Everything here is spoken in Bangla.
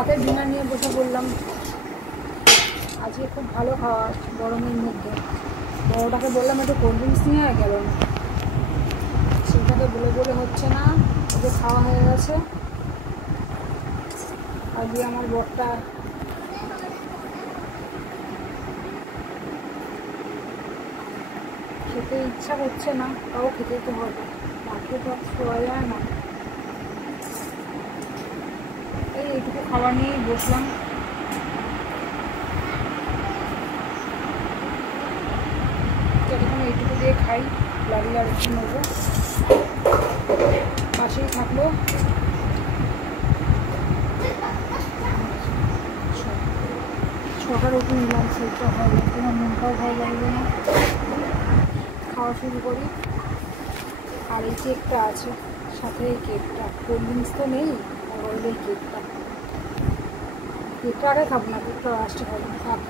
রাতে ডিনার নিয়ে বসে পড়লাম। আজকে খুব ভালো খাওয়া গরমের মধ্যে। বড়টাকে বললাম একটু কোল্ড ড্রিঙ্কস নিয়ে গেল না, সেটাকে বলে হচ্ছে না, ওকে খাওয়া হয়ে গেছে। আজকে আমার বরটা খেতে ইচ্ছা করছে না, তাও খেতে তো হবে, মাকে তো আর শোয়া যায় না। এইটুকু খাবার নিয়েই বসলাম। যতক্ষণ এইটুকু দিয়ে খাই, লাগলে আর একটু নেবো, পাশেই থাকলো। ছটা রুটি নিলাম, সেইটা ভালো লাগবে না, মনটাও ভালো লাগবে না। খাওয়া শুরু করি। আর এই কেকটা আছে সাথে, এই কেকটা, কোল্ড ড্রিঙ্কস তো নেই, আর এই কেকটা আরে খাবো না, কেকটা লাস্টে খাবো, থাক।